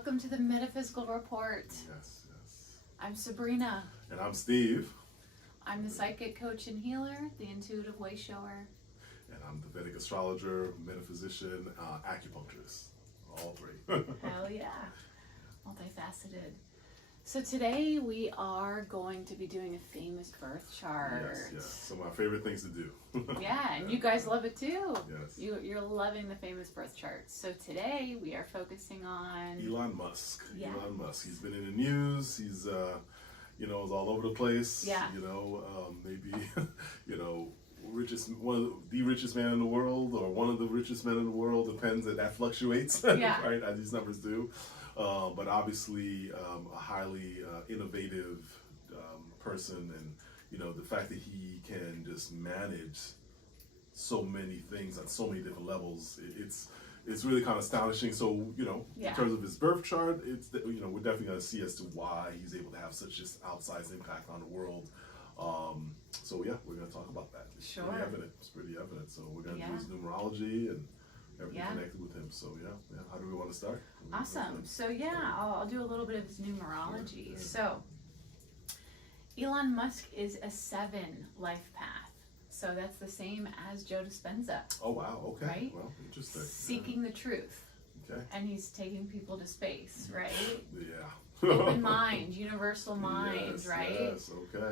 Welcome to the Metaphysical Report. Yes, yes. I'm Sabrina. And I'm Steve. I'm the psychic coach and healer, the intuitive way shower. And I'm the Vedic astrologer, metaphysician, acupuncturist. All three. Hell yeah. Multifaceted. So today we are going to be doing a famous birth chart. Yes. Some of my favorite things to do. Yeah, and you guys love it too. Yes. You're loving the famous birth charts. So today we are focusing on Elon Musk. Yeah. Elon Musk. He's been in the news. He's, is all over the place. Yeah. Maybe, one of the richest man in the world, or one of the richest men in the world. Depends, and that fluctuates. Yeah. Right, as these numbers do. But obviously, a highly innovative person, and the fact that he can just manage so many things at so many different levels, it's really kind of astonishing. So in terms of his birth chart, we're definitely going to see as to why he's able to have such just outsized impact on the world. So yeah, we're going to talk about that. It's Sure. pretty evident. It's pretty evident. So we're going to do his numerology and everything connected with him. So yeah. How do we want to start? Awesome. So I'll do a little bit of his numerology. So Elon Musk is a 7 life path. So that's the same as Joe Dispenza. Oh wow, okay. Right? Well, interesting. Seeking the truth. Okay. And he's taking people to space, right? Yeah. Open mind, universal mind, Yes, right? Yes, okay.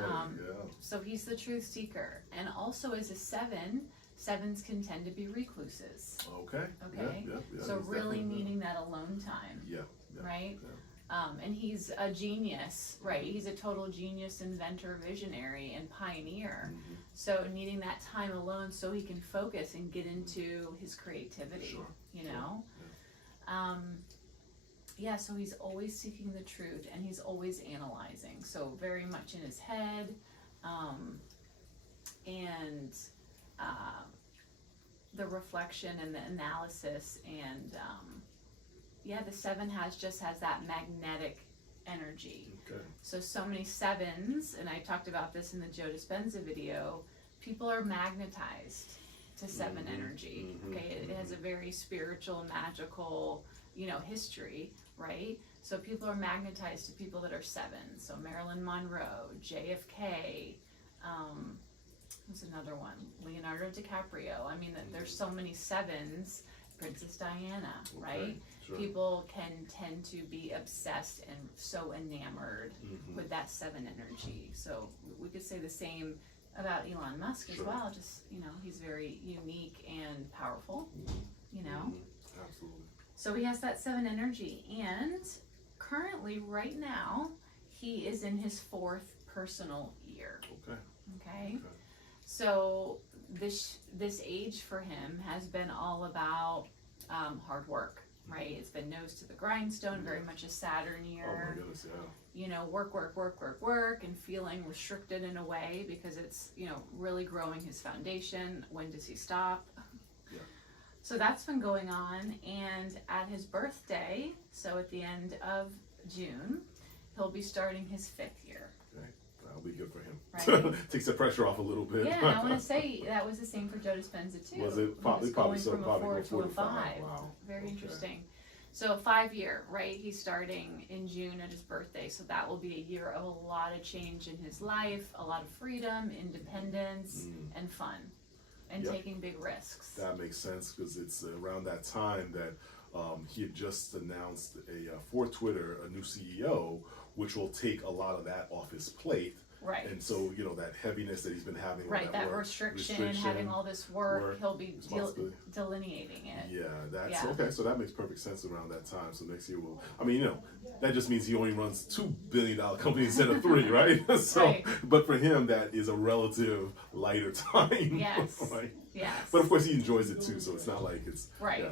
So he's the truth seeker. And also as a 7, 7s can tend to be recluses. Okay. Okay. Yeah, So he's really definitely- needing that alone time. Yeah. Right? Yeah. And he's a genius, right? He's a total genius, inventor, visionary, and pioneer. Mhm. So needing that time alone so he can focus and get into his creativity, Sure. So he's always seeking the truth, and he's always analyzing. So very much in his head, and the reflection and the analysis, and the 7 has that magnetic energy. Okay. So many 7s, and I talked about this in the Joe Dispenza video, people are magnetized to 7 energy. Okay, it has a very spiritual, magical, history, right? So people are magnetized to people that are 7. So Marilyn Monroe, JFK, who's another one? Leonardo DiCaprio. I mean, there's so many 7s. Princess Diana, right? Okay, sure. People can tend to be obsessed and so enamored with that 7 energy. So we could say the same about Elon Musk as well. Just, he's very unique and powerful, Absolutely. So he has that 7 energy, and currently, right now, he is in his 4th personal year. Okay. So this age for him has been all about hard work, right? It's been nose to the grindstone, very much a Saturn year. Oh my goodness, Work, and feeling restricted in a way because it's, really growing his foundation. When does he stop? Yeah. So that's been going on, and at his birthday, so at the end of June, he'll be starting his 5th year. Okay, that'll be good for him. Right? Takes the pressure off a little bit. Yeah, and I want to say that was the same for Joe Dispenza too. Was it? He Probably going so. from a Probably 4 go to 4 a to 5. 5. Wow. Very interesting. So 5 year, right? He's starting in June at his birthday, so that will be a year of a lot of change in his life, a lot of freedom, independence, and fun, and taking big risks. That makes sense because it's around that time that he had just announced for Twitter a new CEO, which will take a lot of that off his plate. Right. And so, that heaviness that he's been having. Right, that restriction, having all this work, he'll be delineating it. Yeah, okay, so that makes perfect sense around that time. So next year that just means he only runs $2 billion companies instead of 3, right? Right. But for him, that is a relative lighter time. Yes. Right? Yes. But of course, he enjoys it too, so it's not like it's. Right.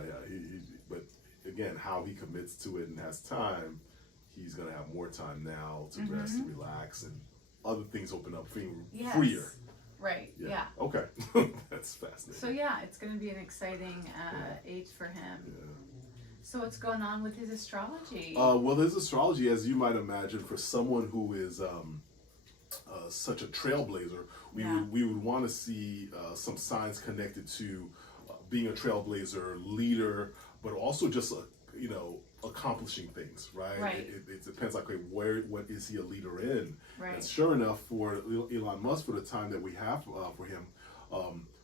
But again, how he commits to it and has time, he's going to have more time now to rest, relax, and other things open up, feeling freer. Right, yeah. Okay, that's fascinating. So it's going to be an exciting age for him. Yeah. So what's going on with his astrology? Well, his astrology, as you might imagine, for someone who is such a trailblazer, we would want to see some signs connected to being a trailblazer, leader, but also just accomplishing things, right? Right. It depends, like, okay, what is he a leader in? Right. And sure enough, for Elon Musk, for the time that we have for him,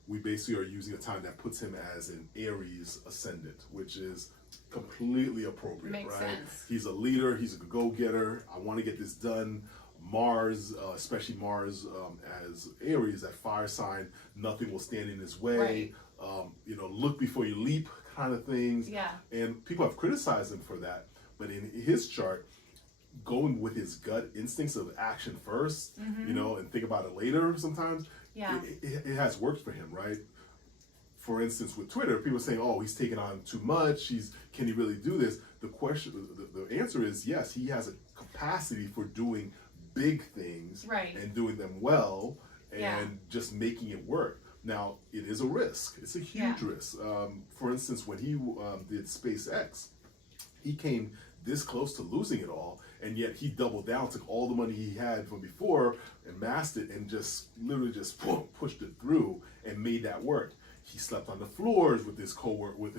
we basically are using a time that puts him as an Aries ascendant, which is completely appropriate. Makes right? sense. He's a leader. He's a go-getter. I want to get this done. Mars, especially Mars as Aries, that fire sign, nothing will stand in his way. Right. Look before you leap kind of things. Yeah. And people have criticized him for that. But in his chart, going with his gut instincts of action first, and think about it later sometimes, Yeah. it has worked for him, right? For instance, with Twitter, people are saying, "Oh, he's taking on too much. Can he really do this?" The answer is yes. He has a capacity for doing big things, Right. and doing them well, and Yeah. just making it work. Now, it is a risk. It's a huge risk. For instance, when he did SpaceX, he came this close to losing it all, and yet he doubled down, took all the money he had from before, amassed it, and just literally just pushed it through and made that work. He slept on the floors with his with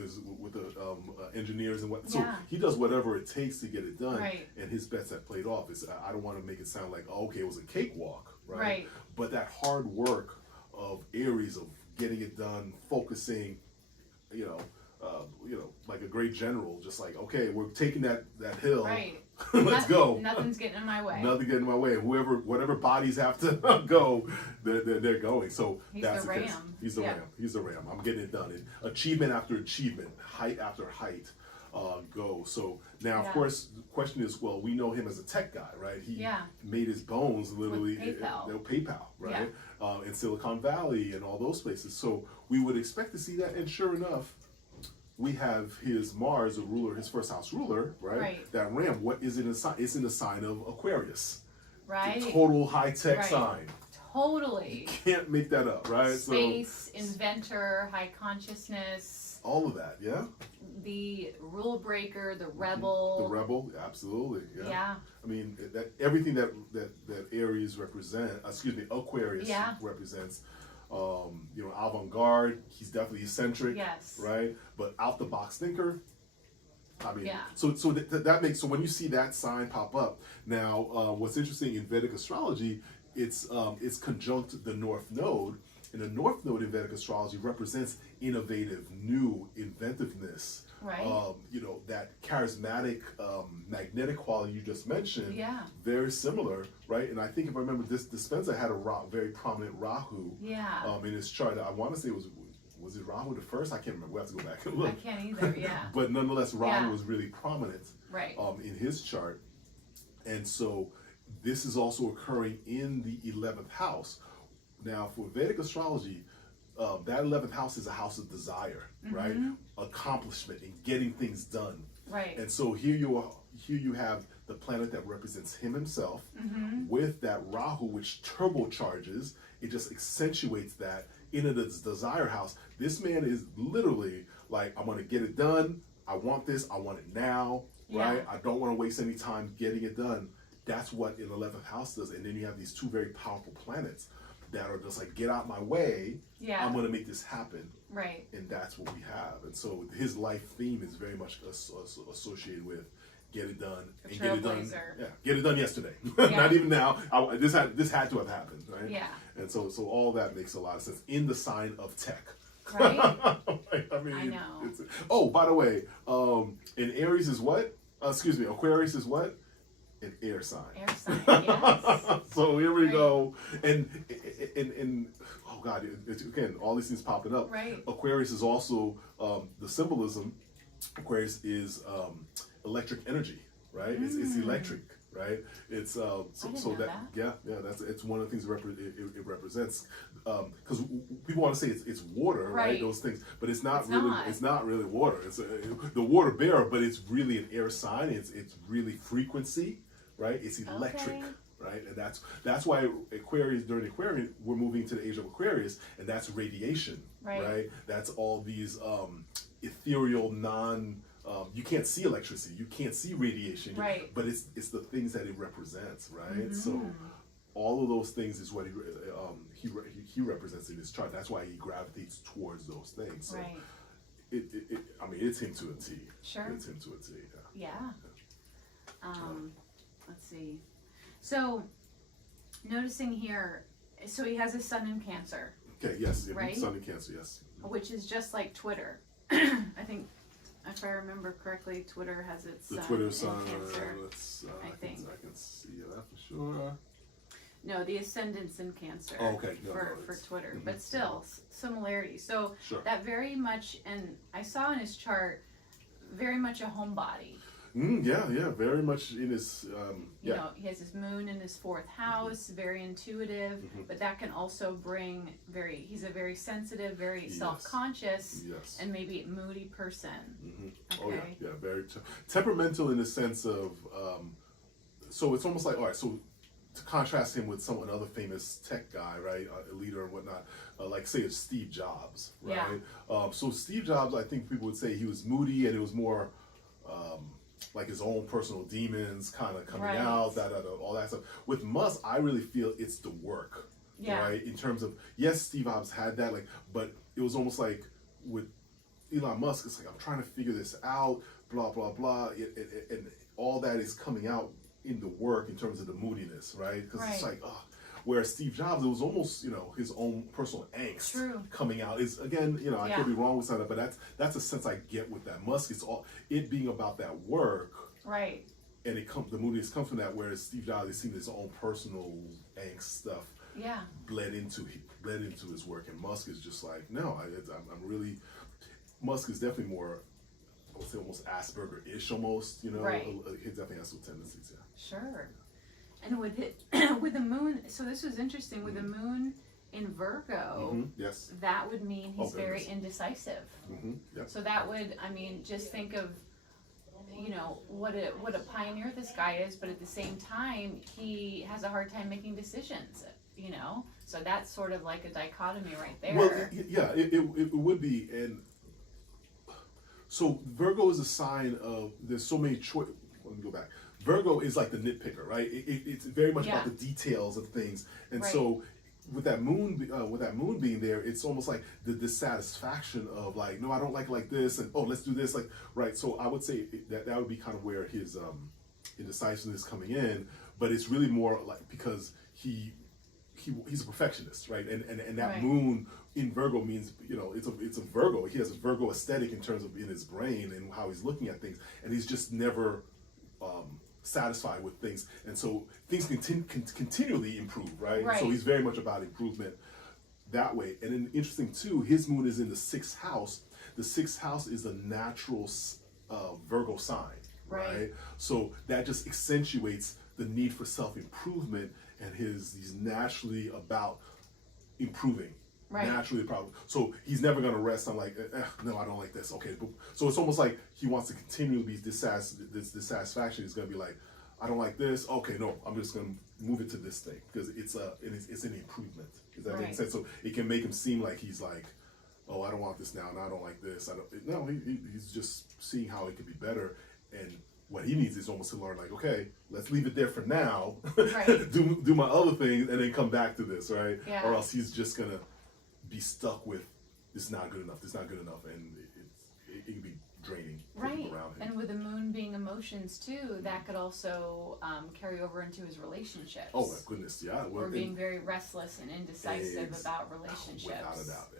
the engineers and what. So he does whatever it takes to get it done. Right. And his bets have played off. I don't want to make it sound like, oh, okay, it was a cakewalk, right? Right. But that hard work of Aries, of getting it done, focusing, like a great general, just like, okay, we're taking that hill. Right. Let's go. Nothing's getting in my way. Nothing getting in my way. Whatever bodies have to go, they're going. So He's that's the the case. ram. He's the Yeah. ram. He's the ram. I'm getting it done. And achievement after achievement, height after height, go. So now, of course, the question is, well, we know him as a tech guy, right? He made his bones literally With PayPal. PayPal, right? In Silicon Valley and all those places. So we would expect to see that, and sure enough, we have his Mars, a ruler, his first house ruler, right? Right. That ram, what is it in a sign? It's in the sign of Aquarius. Right. The total high-tech Right. sign. Totally. Can't make that up, right? Space, inventor, high consciousness. All of that, yeah? The rule breaker, the rebel. The rebel, absolutely, yeah. Yeah. I mean, everything that Aries Aquarius represents. Avant-garde. He's definitely eccentric, Yes. right? But out-the-box thinker. I mean, Yeah. so that makes, so when you see that sign pop up, now what's interesting in Vedic astrology, it's conjunct the North Node, and the North Node in Vedic astrology represents innovative, new, inventiveness. Right. That charismatic, magnetic quality you just mentioned. Yeah. Very similar, right? And I think if I remember, Dispenza had a very prominent Rahu. Yeah. In his chart. I want to say was it Rahu the first? I can't remember. We have to go back and look. I can't either. Yeah. But nonetheless, Rahu was really prominent. Right. In his chart, and so this is also occurring in the 11th house. Now, for Vedic astrology, that 11th house is a house of desire, right? Accomplishment and getting things done. Right. And so here you have the planet that represents him himself with that Rahu, which turbocharges. It just accentuates that in a desire house. This man is literally like, I'm going to get it done. I want this. I want it now, right? I don't want to waste any time getting it done. That's what an 11th house does. And then you have these two very powerful planets that are just like, get out my way. Yeah. I'm going to make this happen. Right. And that's what we have. And so his life theme is very much associated with get it done and get it done. Yeah, get it done yesterday. Not even now. This had to have happened, right? Yeah. And so all that makes a lot of sense in the sign of tech. Right. I mean, I know. Oh, by the way, in Aries is what? Aquarius is what? An air sign. Air sign, yes. So here we go. And oh God, again, all these things popping up. Right. Aquarius is also the symbolism. Aquarius is electric energy, right? It's electric, right? It's it's one of the things it represents. Because people want to say it's water, right? Those things, but it's not really. It's not really water. It's the water bearer, but it's really an air sign. It's really frequency, right? It's electric. Okay. Right, and that's why Aquarius, during Aquarius, we're moving to the age of Aquarius, and that's radiation, right? That's all these ethereal, you can't see electricity, you can't see radiation, right? But it's the things that it represents, right? So all of those things is what he represents in his chart. That's why he gravitates towards those things. So I mean, it's him to a T. Sure. It's him to a T. Yeah. Let's see. So, noticing here, so he has a sun in Cancer. Okay, yes. Right? Sun in Cancer, yes. Which is just like Twitter. I think, if I remember correctly, Twitter has its The sun Twitter in sun, Cancer. I think. can see that for sure. No, the ascendant's in Cancer. Oh, okay. No, for Twitter. Mm-hmm. But still, similarities. So, sure. that very much, and I saw in his chart, very much a homebody. Yeah, very much in his, You know, he has his moon in his 4th house, very intuitive, but that can also bring he's a very sensitive, very self-conscious, and maybe moody person. Oh yeah, very temperamental in the sense of, so it's almost like, all right, so to contrast him with another famous tech guy, right, a leader and whatnot, like say it's Steve Jobs, right? So Steve Jobs, I think people would say he was moody and it was more, like his own personal demons kind of coming out, all that stuff. With Musk, I really feel it's the work, right? In terms of, yes, Steve Jobs had that, like, but it was almost like with Elon Musk, it's like, I'm trying to figure this out, blah, blah, blah, and all that is coming out in the work in terms of the moodiness, right? Because it's like, whereas Steve Jobs, it was almost, his own personal angst coming out. Is again, I could be wrong with something, but that's a sense I get with that. Musk, it's all it being about that work, right? And the moodiness comes from that. Whereas Steve Jobs, he's seen his own personal angst stuff, bled into his work, and Musk is just like, no, I'm really. Musk is definitely more, I would say, almost Asperger-ish, almost. Right. He definitely has some tendencies. Yeah. Sure. And with the moon, so this was interesting, with the moon in Virgo, yes, that would mean he's very indecisive. Yep. So that would, just think of, what a pioneer this guy is, but at the same time, he has a hard time making decisions, So that's sort of like a dichotomy right there. Well, yeah, it would be, and so Virgo is a sign of, there's so many choices. Let me go back. Virgo is like the nitpicker, right? It's very much about the details of things, and so with that moon being there, it's almost like the dissatisfaction of like, no, I don't like this, and let's do this, like, right? So I would say that would be kind of where his indecisiveness is coming in, but it's really more like because he's a perfectionist, right? And that moon in Virgo means, it's a Virgo. He has a Virgo aesthetic in terms of in his brain and how he's looking at things, and he's just never satisfied with things, and so things can continually improve, right? So he's very much about improvement that way. And then interesting too, his moon is in the 6th house. The 6th house is a natural Virgo sign, right? So that just accentuates the need for self-improvement, and he's naturally about improving. Naturally, probably. So he's never going to rest on like, no, I don't like this. Okay, so it's almost like he wants to continually be dissatisfaction. He's going to be like, I don't like this. Okay, no, I'm just going to move it to this thing because it's an improvement. Does that make sense? So it can make him seem like he's like, oh, I don't want this now, and I don't like this. He's just seeing how it could be better, and what he needs is almost to learn like, okay, let's leave it there for now. do my other things, and then come back to this, right? Or else he's just gonna be stuck with this is not good enough, and it can be draining around him. And with the moon being emotions too, that could also carry over into his relationships. Oh my goodness, yeah. Or being very restless and indecisive about relationships.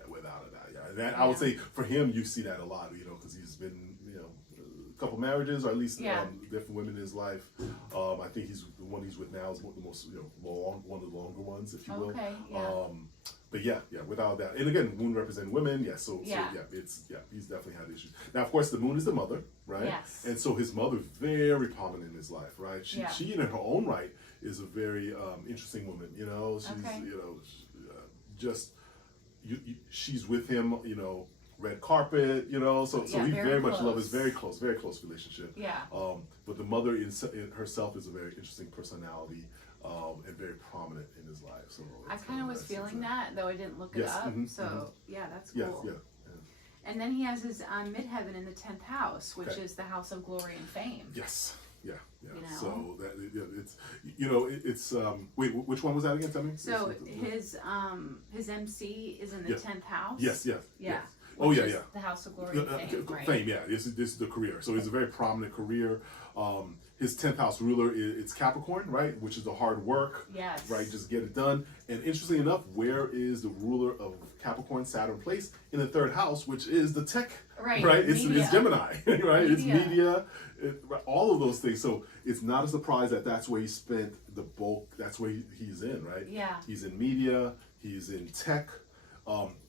Without a doubt, yeah. And that, I would say for him, you see that a lot, because he's been, a couple marriages, or at least different women in his life. I think the one he's with now is the most, one of the longer ones, if you will. Okay, yeah. But yeah, without that. And again, moon representing women, so he's definitely had issues. Now, of course, the moon is the mother, right? Yes. And so his mother, very prominent in his life, right? She in her own right is a very interesting woman, she's with him, red carpet, so we very much love his very close relationship. Yeah. But the mother in herself is a very interesting personality. And very prominent in his life. So I kind of was feeling that, though I didn't look it up. Yeah, that's cool. Yeah. And then he has his midheaven in the 10th house, which is the house of glory and fame. Yes. Yeah. So it's wait, which one was that again? Tell me. So his MC is in the 10th house. Yes. Oh, which yeah, is yeah. the house of glory and fame, right? Fame, yeah. This is the career. So it's a very prominent career. His 10th house ruler it's Capricorn, right? Which is the hard work, Yes. right? Just get it done. And interestingly enough, where is the ruler of Capricorn, Saturn placed? In the 3rd house, which is the tech, Right? It's Gemini, right? It's Media. all of those things. So it's not a surprise that that's where he spent the bulk. That's where he's in, right? Yeah. He's in media. He's in tech.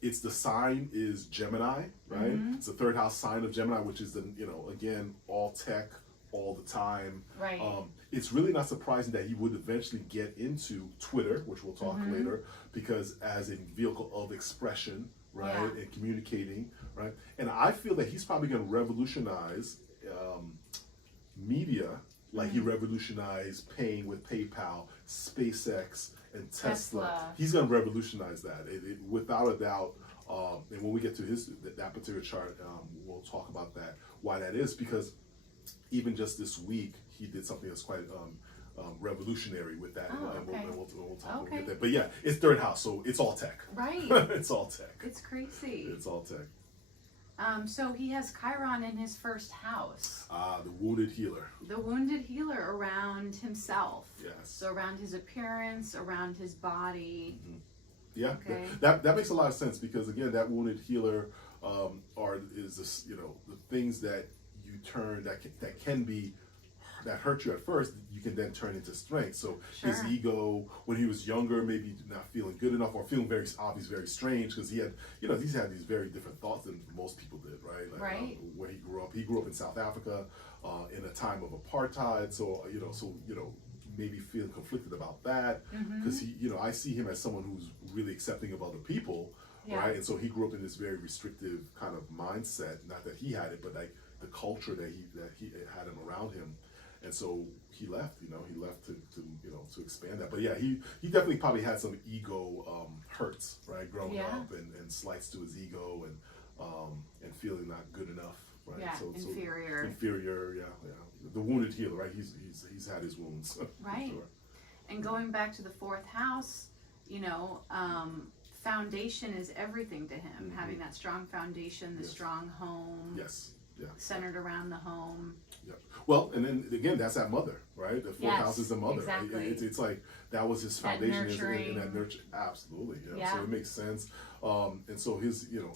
It's the sign is Gemini, right? Mm-hmm. It's the 3rd house sign of Gemini, which is the again all tech, all the time. Right. It's really not surprising that he would eventually get into Twitter, which we'll talk later, because as a vehicle of expression, right, and communicating, right. And I feel that he's probably going to revolutionize media like he revolutionized paying with PayPal, SpaceX, and Tesla. He's going to revolutionize that, without a doubt. And when we get to that particular chart, we'll talk about that, why that is, because even just this week, he did something that's quite revolutionary with that. Oh, and okay. we'll talk about that. But yeah, it's 3rd house, so it's all tech. Right. It's all tech. It's crazy. It's all tech. So he has Chiron in his 1st house. The wounded healer. The wounded healer around himself. Yes. So around his appearance, around his body. Mm-hmm. Yeah, Okay. that makes a lot of sense, because again, that wounded healer is this, the things that you turn that hurt you at first, you can then turn into strength. So his ego, when he was younger, maybe not feeling good enough, or feeling very obvious, very strange, because he had these very different thoughts than most people did, right? Like, where he grew up in South Africa, in a time of apartheid. So maybe feeling conflicted about that, because I see him as someone who's really accepting of other people, right? And so he grew up in this very restrictive kind of mindset. Not that he had it, but like the culture that he had him around him. And so he left, he left to expand that. But yeah, he definitely probably had some ego hurts, right, growing up, and slights to his ego, and feeling not good enough, right? Yeah, inferior. Inferior, yeah. The wounded healer, right? He's had his wounds, right? Sure. And going back to the 4th house, foundation is everything to him. Having that strong foundation, the strong home. Yes. Yeah. Centered around the home. Yeah. Well, and then again, that's that mother, right? The 4th house is the mother. Exactly. It's like that was his foundation, in that nurture. Absolutely. Yeah. So it makes sense. And so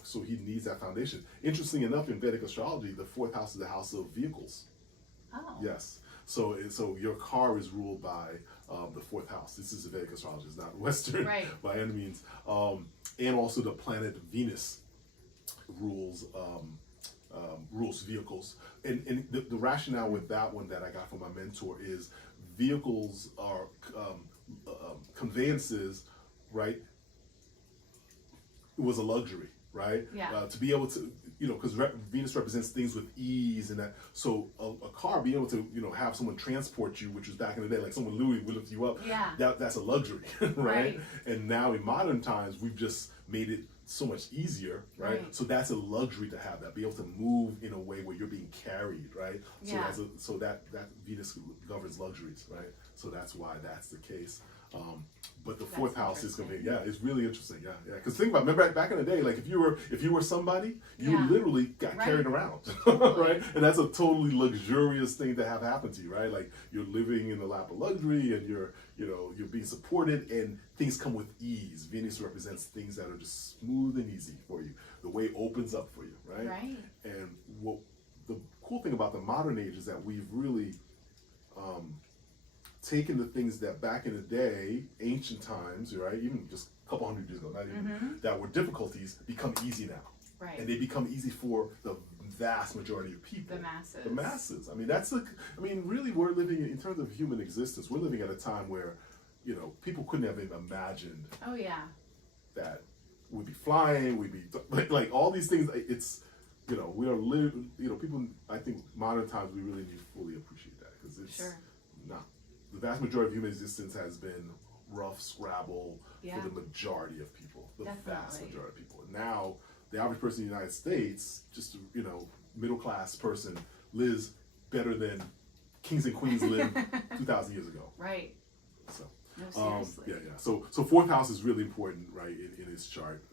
so he needs that foundation. Interesting enough, in Vedic astrology, the 4th house is the house of vehicles. Oh. Yes. So your car is ruled by the 4th house. This is Vedic astrology. It's not Western by any means. And also the planet Venus rules vehicles. And the rationale with that one that I got from my mentor is vehicles are conveyances, right? It was a luxury, right? Yeah. To be able to, because Venus represents things with ease and that. So a car, being able to, have someone transport you, which was back in the day, like someone Louis would lift you up. Yeah. That's a luxury, right? And now in modern times, we've just made it so much easier, right? So that's a luxury to have that, be able to move in a way where you're being carried, right? Yeah. So that Venus governs luxuries, right? So that's why that's the case. But the 4th house is going to be, it's really interesting, yeah. Because think about, remember back in the day, like if you were somebody, you literally got carried around, right? And that's a totally luxurious thing to have happen to you, right? Like you're living in the lap of luxury, and you're being supported, and things come with ease. Venus represents things that are just smooth and easy for you. The way opens up for you, right? Right. And the cool thing about the modern age is that we've really taken the things that back in the day, ancient times, right, even just a couple hundred years ago, not even, that were difficulties, become easy now. Right. And they become easy for the vast majority of people. The masses. The masses. I mean, really, we're living, in terms of human existence, we're living at a time where, people couldn't have even imagined. Oh, yeah. That we'd be flying, we'd be, like all these things, it's, we are living, people, I think modern times, we really need to fully appreciate that, because it's not. The vast majority of human existence has been rough scrabble for the majority of people. The vast majority of people. Now, the average person in the United States, just middle class person, lives better than kings and queens lived 2,000 years ago. Right. So, no, seriously. So 4th house is really important, right, in his chart.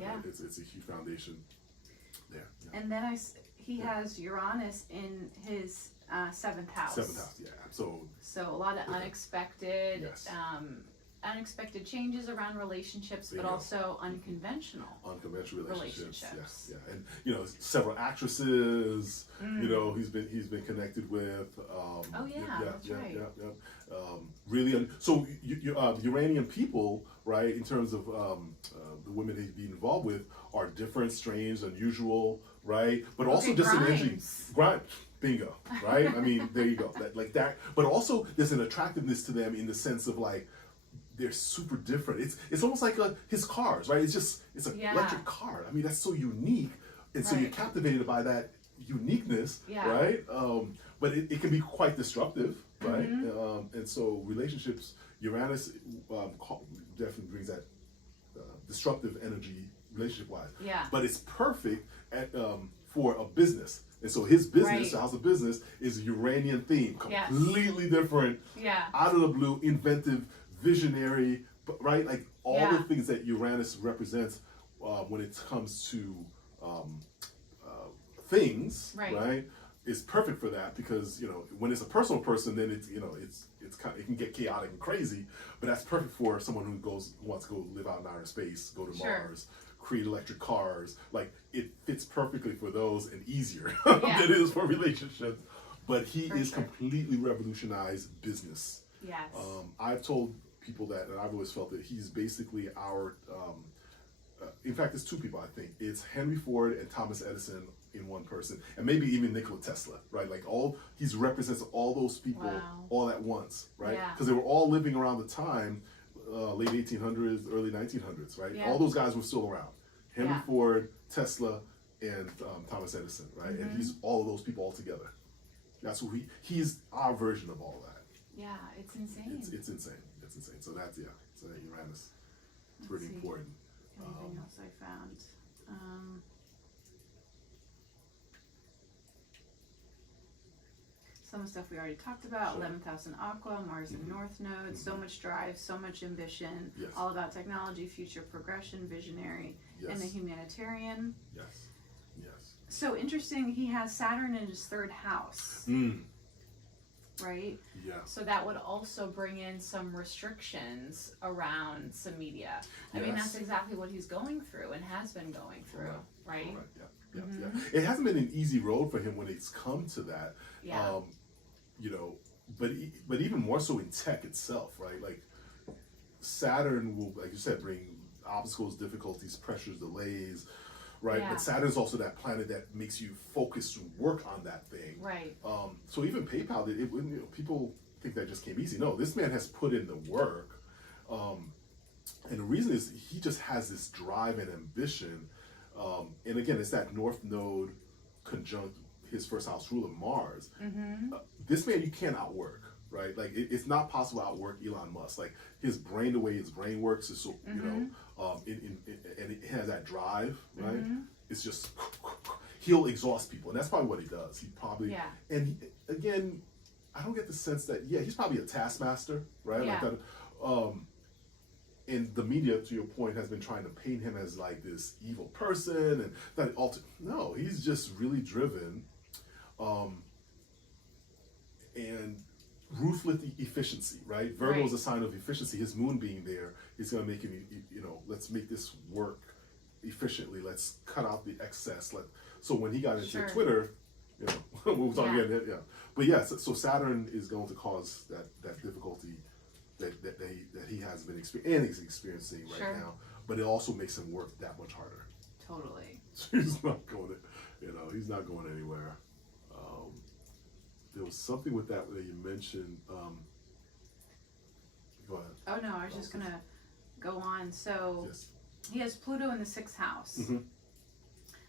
Yeah. It's a huge foundation. there. Yeah. And then he has Uranus in his 7th house. 7th house, yeah. So a lot of unexpected, yes. Unexpected changes around relationships, but also unconventional relationships. Yeah. And several actresses. He's been connected with. That's right. Really, so Uranian people, right? In terms of the women he's been involved with, are different, strange, unusual, right? But also just an energy. Grimes. Bingo, right? I mean, there you go. That. But also, there's an attractiveness to them in the sense of like, they're super different. It's almost like his cars, right? It's an electric car. I mean, that's so unique, and so you're captivated by that uniqueness, right? But it can be quite disruptive, right? And so relationships, Uranus definitely brings that disruptive energy relationship-wise. Yeah. But it's perfect at for a business. And so his business, the house of business, is a Uranian theme, completely different, out of the blue, inventive, visionary, right? Like all the things that Uranus represents when it comes to things, right? Is perfect for that because when it's a personal person, then it's kind of, it can get chaotic and crazy, but that's perfect for someone who wants to go live out in outer space, go to Mars, create electric cars. Like it fits perfectly for those and easier than it is for relationships. But he is completely revolutionized business. Yes. I've told people that, and I've always felt that he's basically our. In fact, it's two people. I think it's Henry Ford and Thomas Edison in one person, and maybe even Nikola Tesla, right? Like he represents all those people all at once, right? Because they were all living around the time, late 1800s, early 1900s, right? All those guys were still around. Henry Ford, Tesla, and Thomas Edison, right? And he's all of those people all together. That's who he's our version of all that. Yeah, it's insane. It's insane. It's insane. So that's so that Uranus, pretty important. Anything else I found? Some of the stuff we already talked about. 11th house in Aqua, Mars in North Node. So much drive, so much ambition. Yes. All about technology, future progression, visionary, and the humanitarian. Yes. So interesting. He has Saturn in his 3rd house. Right? Yeah. So that would also bring in some restrictions around some media. I mean, that's exactly what he's going through and has been going through, right? Yeah. It hasn't been an easy road for him when it's come to that. Yeah. But even more so in tech itself, right? Like Saturn will, like you said, bring obstacles, difficulties, pressures, delays, right? But Saturn's also that planet that makes you focus to work on that thing. Right. So even PayPal, people think that just came easy. No, this man has put in the work. And the reason is he just has this drive and ambition. And again, it's that North Node conjunct his 1st house ruler, Mars. This man you can't outwork, right? Like it's not possible to outwork Elon Musk. Like his brain, the way his brain works is so, and it has that drive, right? It's just, he'll exhaust people. And that's probably what he does. He probably, and again, I don't get the sense that, he's probably a taskmaster, right? Like that. And the media, to your point, has been trying to paint him as like this evil person and that no, he's just really driven, and ruthless efficiency, right? Virgo is a sign of efficiency. His moon being there, he's going to make him, let's make this work efficiently. Let's cut out the excess. So when he got into Twitter, we were talking again, But so Saturn is going to cause that difficulty that he has been experiencing right now, but it also makes him work that much harder. Totally. He's not going, he's not going anywhere. There was something with that you mentioned. Go ahead. Oh no, I was just gonna go on. So he has Pluto in the 6th house.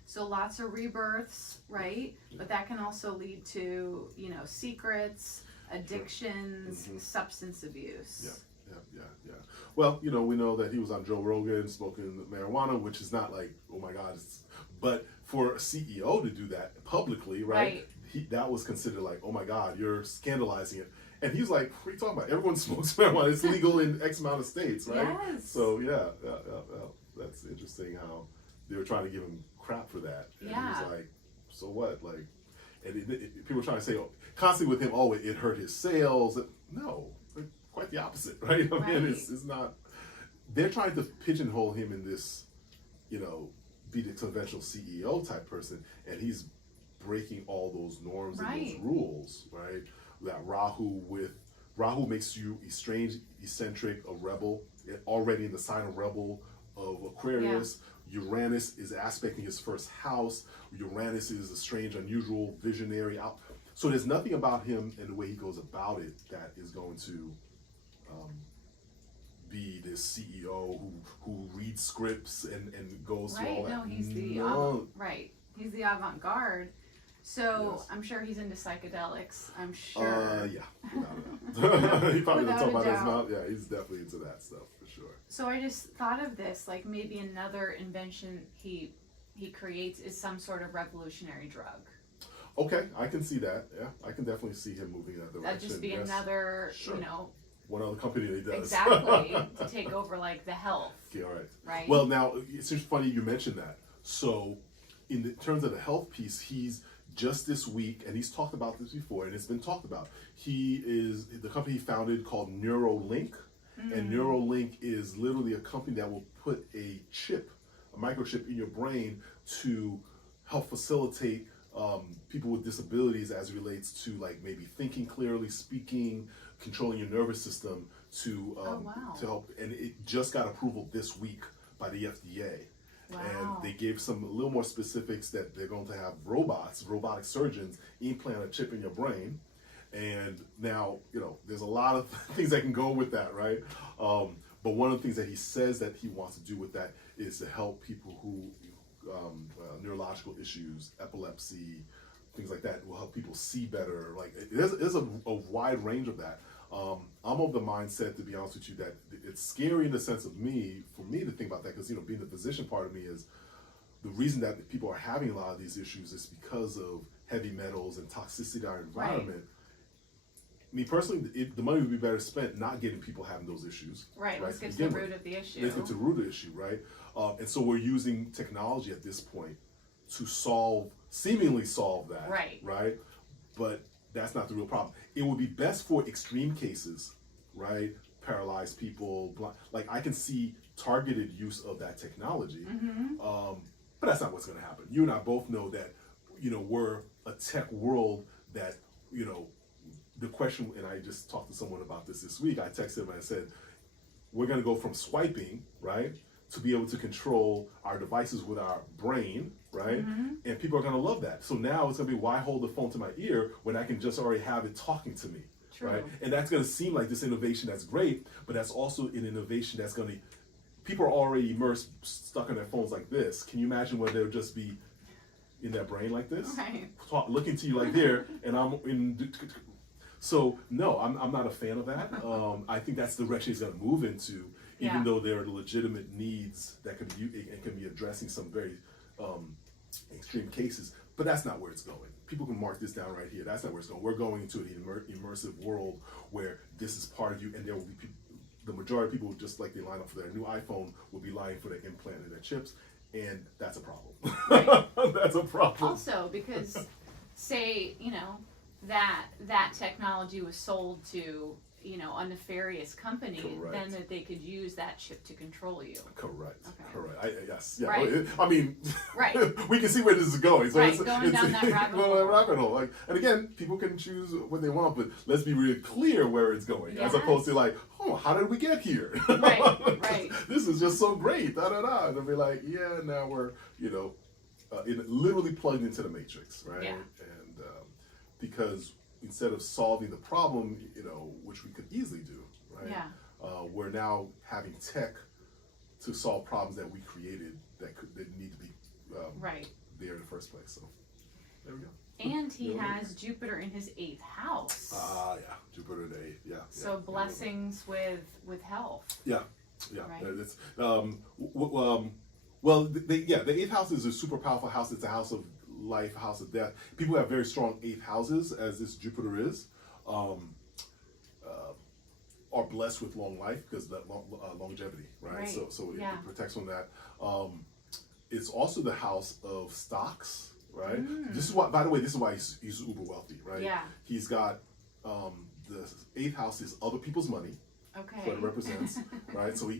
So lots of rebirths, right? But that can also lead to, secrets, addictions, substance abuse. Yeah. Well, we know that he was on Joe Rogan smoking marijuana, which is not like, oh my God. But for a CEO to do that publicly, right? That was considered like, oh my God, you're scandalizing it. And he's like, what are you talking about? Everyone smokes marijuana. It's legal in X amount of states, right? Yes. So, that's interesting how they were trying to give him crap for that. And he Yeah. was like, so what? Like, and people were trying to say, constantly with him, oh, it hurt his sales. No, like, quite the opposite, right? I mean, it's not, they're trying to pigeonhole him in this, you know, be the conventional CEO type person, and he's breaking all those norms and those rules, right? That Rahu makes you estranged, eccentric, a rebel, already in the sign of rebel of Aquarius. Uranus is aspecting his first house. Uranus is a strange, unusual, visionary. So there's nothing about him and the way he goes about it that is going to be this CEO who reads scripts and goes through all that. No, he's he's the avant-garde. So I'm sure he's into psychedelics. I'm sure. Yeah, without a doubt. He probably doesn't talk about his mouth. Yeah, he's definitely into that stuff for sure. So I just thought of this, like maybe another invention he creates is some sort of revolutionary drug. Okay, I can see that. Yeah, I can definitely see him moving in that direction. That'd just be another, you know. One other company that he does. Exactly, to take over like the health. Okay, all right. Right. Well, now it's just funny you mentioned that. So, in terms of the health piece, he's just this week, and he's talked about this before, and it's been talked about. He is the company he founded called Neuralink, and Neuralink is literally a company that will put a microchip in your brain to help facilitate people with disabilities as it relates to like maybe thinking clearly, speaking, controlling your nervous system to help. And it just got approval this week by the FDA. Wow. And they gave a little more specifics that they're going to have robotic surgeons implant a chip in your brain. And now, you know, there's a lot of things that can go with that, right? But one of the things that he says that he wants to do with that is to help people who neurological issues, epilepsy, things like that, will help people see better. Like there's a wide range of that. I'm of the mindset, to be honest with you, that it's scary in the sense of for me to think about that, because, you know, being the physician part of me is the reason that people are having a lot of these issues is because of heavy metals and toxicity in our environment. Me personally, the money would be better spent not getting people having those issues. Right, let's get to the root of the issue. Let's get to the root of the issue, right? And so we're using technology at this point to seemingly solve that. Right? But that's not the real problem. It would be best for extreme cases, right? Paralyzed people, blind. Like I can see targeted use of that technology. But that's not what's going to happen. You and I both know that, you know, we're a tech world that, you know, the question, and I just talked to someone about this week, I texted him and I said, we're going to go from swiping, right, to be able to control our devices with our brain, right? And people are going to love that. So now it's going to be, why hold the phone to my ear when I can just already have it talking to me, right? And that's going to seem like this innovation that's great, but that's also an innovation that's going to, people are already immersed, stuck on their phones like this. Can you imagine where they'll just be in their brain like this? Looking to you like there, and I'm in... So no, I'm not a fan of that. I think that's the direction he's going to move into, even though there are legitimate needs that can be addressing some very extreme cases. But that's not where it's going. People can mark this down right here. That's not where it's going. We're going into an immersive world where this is part of you, and there will be the majority of people, just like they line up for their new iPhone, will be lining for their implant and their chips, and that's a problem. That's a problem. Also, because say, you know, that technology was sold to, you know, a nefarious company, then that they could use that chip to control you. Correct. Yes. Yeah. Right. I mean, we can see where this is going. So going down that rabbit hole. Like, and again, people can choose what they want, but let's be really clear where it's going, as opposed to like, oh, how did we get here? Right. This is just so great. And they'll be like, yeah, now we're, you know, literally plugged into the matrix, right? Yeah. And because instead of solving the problem, you know, which we could easily do, right? Yeah. We're now having tech to solve problems that we created that need to be there in the first place. So there we go. And he has Jupiter in his 8th house. Yeah, Jupiter in the 8th. Yeah. So blessings with health. Yeah. Right. It's, well, the 8th house is a super powerful house. It's a house of life, house of death. People have very strong 8th houses, as this Jupiter is, are blessed with long life because that longevity, right? So it protects from that. it's also the house of stocks, right? This is why, by the way, this is why he's uber wealthy, right? Yeah. He's got the 8th house is other people's money. Okay. That's what it represents, right? So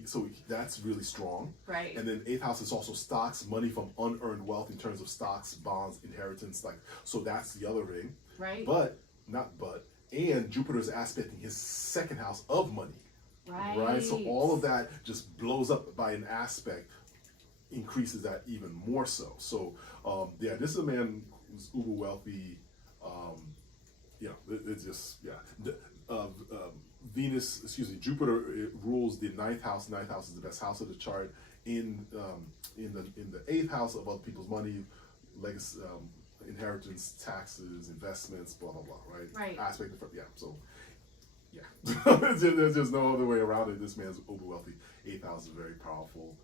that's really strong. Right. And then 8th house is also stocks, money from unearned wealth in terms of stocks, bonds, inheritance, so that's the other ring. Right. And Jupiter's aspecting his 2nd house of money. Right. Right. So all of that just blows up by an aspect, increases that even more so. So this is a man who's uber wealthy. It's just Jupiter rules the 9th house. 9th house is the best house of the chart. In the 8th house of other people's money, legacy, inheritance, taxes, investments, blah blah blah. Right. Aspect of so. Yeah, there's just no other way around it. This man's uber wealthy. 8th house is very powerful.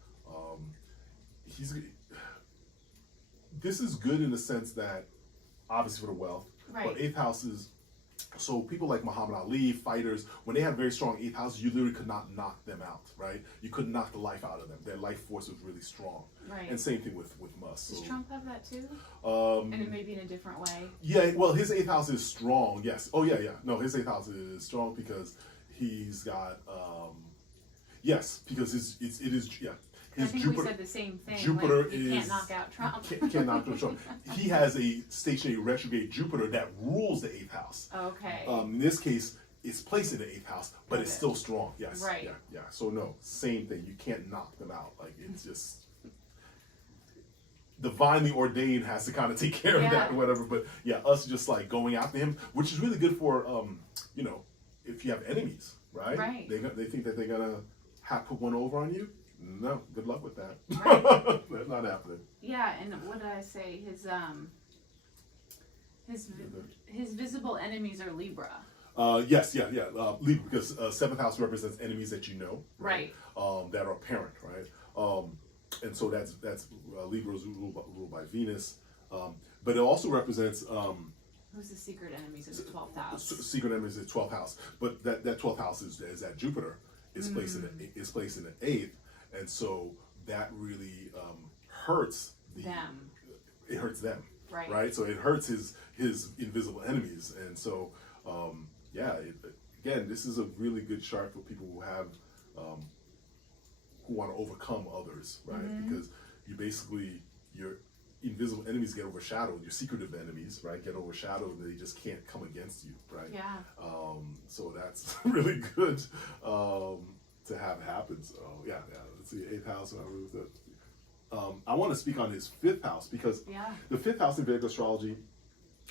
This is good in the sense that, obviously for the wealth, but 8th house is, so people like Muhammad Ali, fighters, when they had very strong 8th house, you literally could not knock them out, right? You couldn't knock the life out of them. Their life force was really strong. Right. And same thing with Musk. Does Trump have that too? And it may be in a different way. Yeah, well, his 8th house is strong, yes. Oh, yeah. No, his 8th house is strong because he's got, yes, because it is. I think Jupiter, we said the same thing. Jupiter you can't knock out Trump. Can't knock out Trump. He has a stationary retrograde Jupiter that rules the 8th house. Okay. In this case, it's placed in the 8th house, but it's still strong. Yes. Right. Yeah. So no, same thing. You can't knock them out. Like it's just divinely ordained has to kind of take care of that or whatever. But us just like going after him, which is really good for if you have enemies, right? Right. They think that they're gonna put one over on you. No, good luck with that. Right. That's not happening. Yeah, and what did I say? His visible enemies are Libra. Yes, Libra, because 7th house represents enemies that you know, right? That are apparent, right? And so that's Libra is ruled by Venus, but it also represents who's the secret enemies in the 12th house? Secret enemies in the 12th house, but that 12th house is that Jupiter is placed in the 8th. And so that really hurts them. It hurts them, right? So it hurts his invisible enemies, and so again, this is a really good chart for people who have who want to overcome others, right? Because your invisible enemies get overshadowed, your secretive enemies, right, get overshadowed, and they just can't come against you, right? Yeah. So that's really good to have happen. So let's see, 8th house. I want to speak on his 5th house because the 5th house in Vedic astrology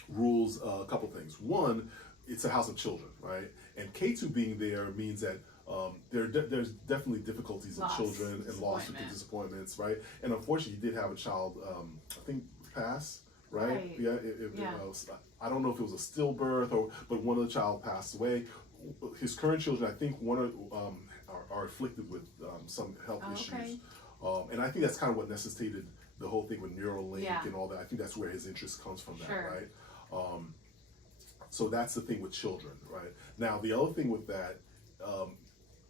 rules a couple things. One, it's a house of children, right? And Ketu being there means that there's definitely difficulties in children and loss and disappointments, right? And unfortunately, he did have a child, I think, pass, right? Yeah. I don't know if it was a stillbirth but one of the child passed away. His current children, I think, are afflicted with some health issues, and I think that's kind of what necessitated the whole thing with Neuralink and all that. I think that's where his interest comes from, right? So that's the thing with children, right? Now the other thing with that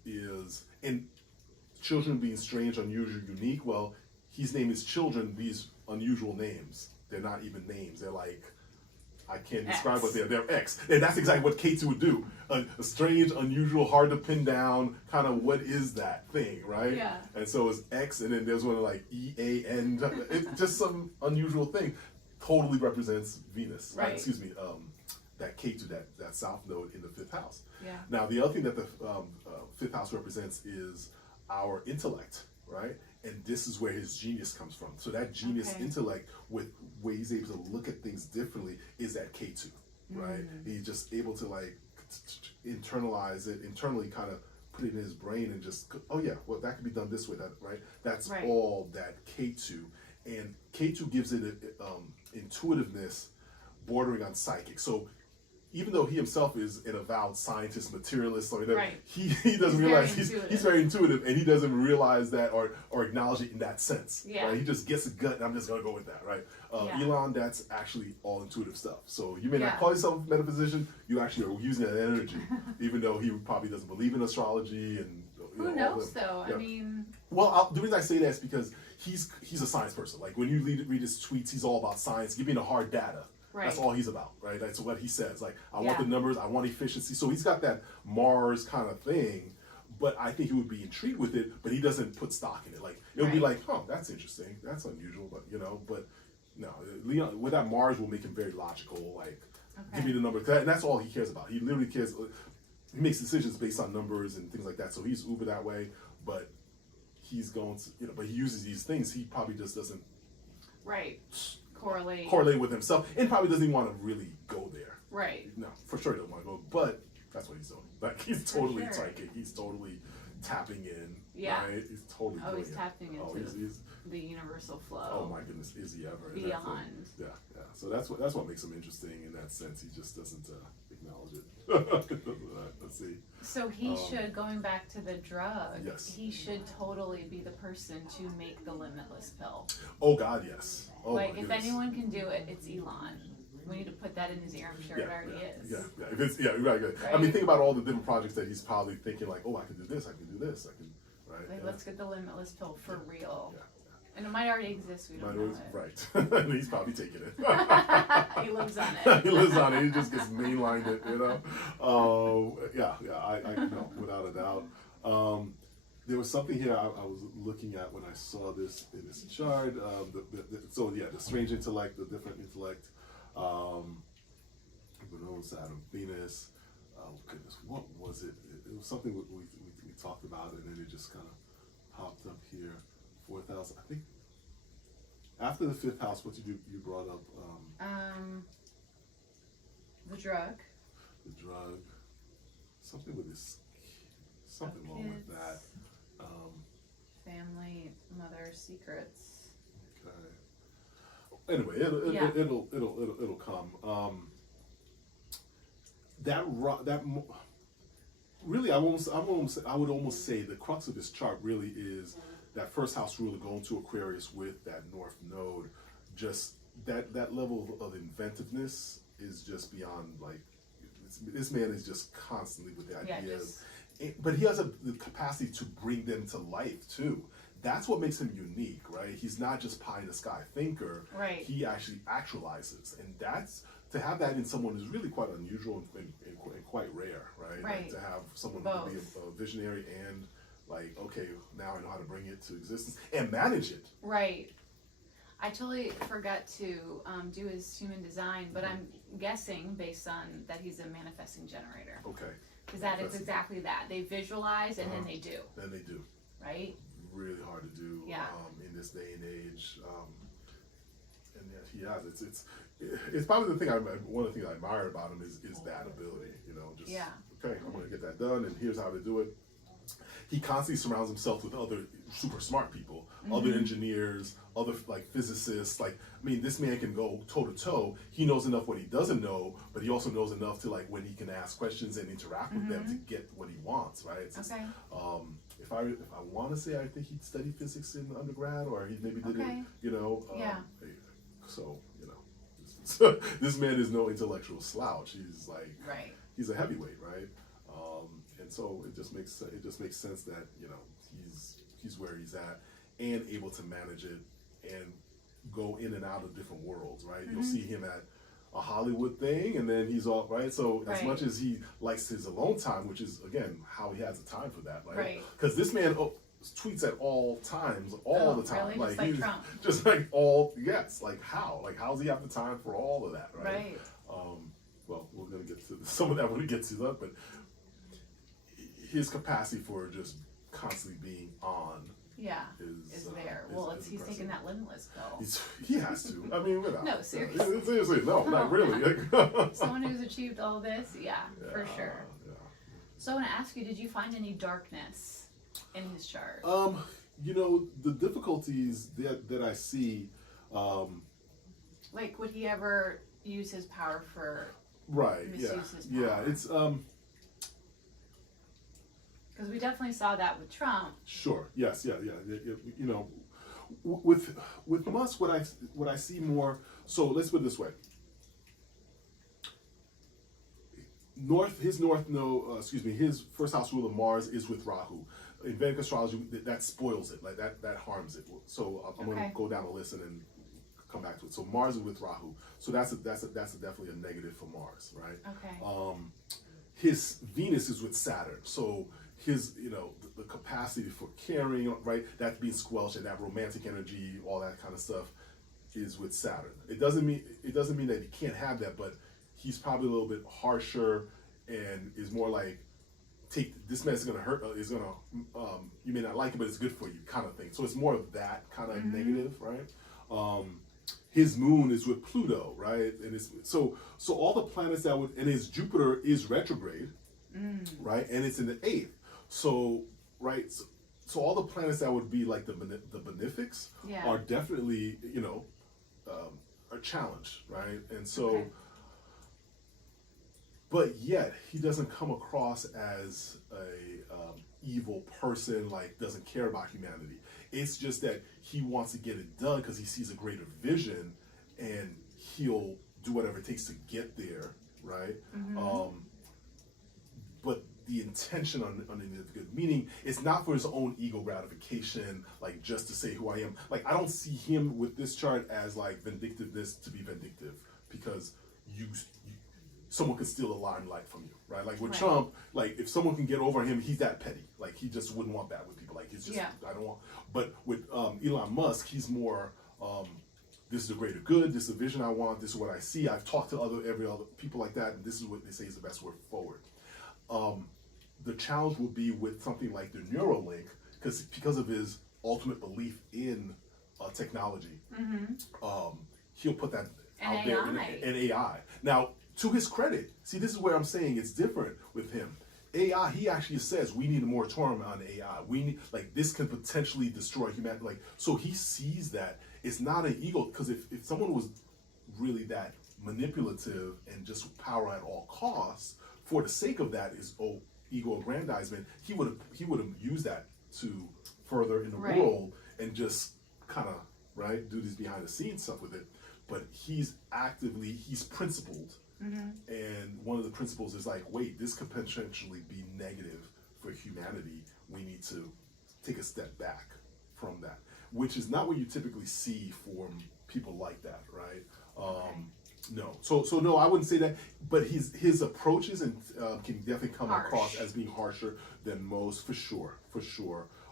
is, and children being strange, unusual, unique. Well, he's named his children these unusual names. They're not even names. They're like, I can't describe what they're X. And that's exactly what K2 would do. A strange, unusual, hard to pin down, kind of what is that thing, right? Yeah. And so it's X, and then there's one like EAN. It's just some unusual thing. Totally represents Venus. Right. Excuse me, that K2, that south node in the 5th house. Yeah. Now, the other thing that the 5th house represents is our intellect, right? And this is where his genius comes from. So that genius intellect with where he's able to look at things differently is that K2, right? He's just able to like internalize it, internally kind of put it in his brain and just, oh yeah, well that could be done this way, right? That's all that K2. And K2 gives it intuitiveness bordering on psychic. So even though he himself is an avowed scientist, materialist, so he doesn't realize he's very intuitive, and he doesn't realize that or acknowledge it in that sense. Yeah. Right? He just gets a gut, and I'm just going to go with that, right? Elon, that's actually all intuitive stuff. So you may not call yourself a metaphysician, you actually are using that energy, even though he probably doesn't believe in astrology and who knows though? I mean, well, the reason I say that is because he's a science person. Like when you read his tweets, he's all about science. Give me the hard data. Right. That's all he's about, right? That's what he says. Like, I Yeah. want the numbers, I want efficiency. So he's got that Mars kind of thing, but I think he would be intrigued with it, but he doesn't put stock in it. Like, it would be Right. like, oh, that's interesting. That's unusual, but, you know, but no, Leon, with that Mars will make him very logical. Like, give me the number. And that's all he cares about. He literally cares. He makes decisions based on numbers and things like that. So he's uber that way, but he's going to, you know, but he uses these things. He probably just doesn't Right. Correlate. with himself, and probably doesn't even want to really go there. Right. No, for sure he doesn't want to go, but that's what he's doing. Like, he's totally sure. psychic. He's totally tapping in. Yeah. Right? He's totally Oh, doing he's it. tapping into he's the universal flow. oh my goodness, is he ever? And that's what- Beyond. yeah. So that's what makes him interesting in that sense. He just doesn't acknowledge it. Let's see. So he should, going back to the drug, Yes. he should totally be the person to make the limitless pill. Oh God, yes. Oh Like, my if goodness. anyone can do it, it's Elon. We need to put that in his ear. I'm sure it already is. Yeah. If it's, right, good. I mean, Right? think about all the different projects that he's probably thinking, like, oh, I can do this, I can do this, I can, right? Like, let's get the limitless pill for real. Yeah. And it might already exist. We don't know it. Right. And he's probably taking it. He lives on it. He lives on it. He just gets mainlined it, you know. I no, without a doubt. There was something here I was looking at when I saw this in this chart. The strange intellect, the different intellect. Saturn, Venus. Oh goodness, what was it? It was something we talked about, and then it just kind of popped up here. 4th house, I think. After the 5th house, what you brought up? The drug. The drug. Something with this. Something wrong with that. Family, mother, secrets. Okay. Anyway, it'll come. Really, I would almost say the crux of this chart really is that 1st house ruler going to Aquarius with that North Node. Just that level of inventiveness is just beyond, like, this man is just constantly with the ideas. But he has the capacity to bring them to life too. That's what makes him unique, right? He's not just pie in the sky thinker. Right. He actually actualizes, and that's, to have that in someone is really quite unusual and quite rare, right? Right. Like, to have someone Both. who be a visionary and, like, okay, now I know how to bring it to existence and manage it. Right. I totally forgot to do his human design, but I'm guessing based on that he's a manifesting generator. Okay. Because that is exactly that. They visualize and then they do. Then they do. Right? Really hard to do in this day and age. And yet he has. It's probably the thing. One of the things I admire about him is that ability. You know, just okay, I'm going to get that done, and here's how to do it. He constantly surrounds himself with other super smart people, other engineers, other, like, physicists. Like, I mean, this man can go toe to toe. He knows enough what he doesn't know, but he also knows enough to, like, when he can ask questions and interact with them to get what he wants. Right? It's just, if I want to say, I think he studied physics in undergrad, or he maybe did it. You know. So, you know, this man is no intellectual slouch. He's like, he's a heavyweight, right? And so it just makes sense that, you know, he's where he's at and able to manage it and go in and out of different worlds, right? You'll see him at a Hollywood thing, and then he's all right. So as much as he likes his alone time, which is again how he has the time for that, right? Because this man tweets at all times, all the time. Really? Just like he's Trump. just like like how? Like, how's he have the time for all of that, right? Well, we're gonna get to some of that when we get to that, but his capacity for just constantly being on is there. He's impressive. taking that limitless pill. He has to. I mean, without. No, seriously. Seriously, no, not really. Someone who's achieved all this, for sure. Yeah. So I want to ask you, did you find any darkness in his chart? You know, the difficulties that I see. Like, would he ever use his power for misuse his power? Yeah, it's because we definitely saw that with Trump. Sure. Yes. Yeah. You know, with Musk, what I see more. So let's put it this way. His 1st house ruler Mars is with Rahu. in Vedic astrology, that spoils it, like that harms it. So I'm going to go down the list and then come back to it. So Mars is with Rahu, so that's definitely a negative for Mars, right? Okay. His Venus is with Saturn, so his the capacity for caring, right, that's being squelched, and that romantic energy, all that kind of stuff, is with Saturn. It doesn't mean that he can't have that, but he's probably a little bit harsher and is more like, take this mess is gonna hurt, is gonna you may not like it, but it's good for you, kind of thing. So it's more of that kind of negative, right? His moon is with Pluto, right? And it's so all the planets that would, and his Jupiter is retrograde, right? And it's in the 8th. So right, so all the planets that would be like the benefics are definitely a challenge, right? And so, but yet he doesn't come across as a evil person, like doesn't care about humanity. It's just that he wants to get it done because he sees a greater vision, and he'll do whatever it takes to get there, right? But the intention on the good, meaning it's not for his own ego gratification, like just to say who I am. Like I don't see him with this chart as like vindictiveness to be vindictive, because someone could steal the limelight from you, right? Like with Trump, like if someone can get over him, he's that petty. Like he just wouldn't want that with people. Like he's just I don't want. But with Elon Musk, he's more this is the greater good. This is the vision I want. This is what I see. I've talked to every other people like that, and this is what they say is the best way forward. The challenge will be with something like the Neuralink, because of his ultimate belief in technology. He'll put that out there in AI. Now, to his credit, see, this is where I'm saying it's different with him. AI, he actually says we need a moratorium on AI. We need, like, this can potentially destroy humanity. Like, so he sees that it's not an ego, because if someone was really that manipulative and just power at all costs, for the sake of that is ego aggrandizement, he would have used that to further in the world and just kind of do these behind the scenes stuff with it. But he's principled, and one of the principles is like, wait, this could potentially be negative for humanity. We need to take a step back from that, which is not what you typically see from people like that, right? No, so no, I wouldn't say that. But his approaches and can definitely come across as being harsher than most, for sure.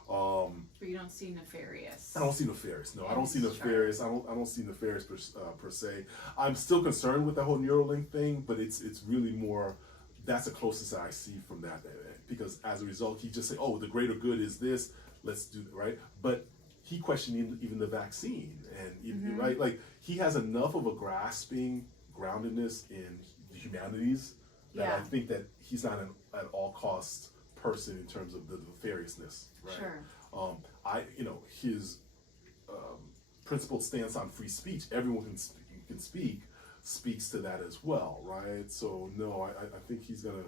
But you don't see nefarious. I don't see nefarious. No, I don't see nefarious. I don't see nefarious per se. I'm still concerned with the whole Neuralink thing, but it's really more. That's the closest that I see from that, because as a result, he just say, "Oh, the greater good is this. Let's do it," right? But he questioned even the vaccine, and even, right, like he has enough of a grasping groundedness in the humanities that I think that he's not an at all costs person in terms of the nefariousness, right? Sure. His principled stance on free speech, everyone can speak, speaks to that as well, right? So no, I think he's gonna,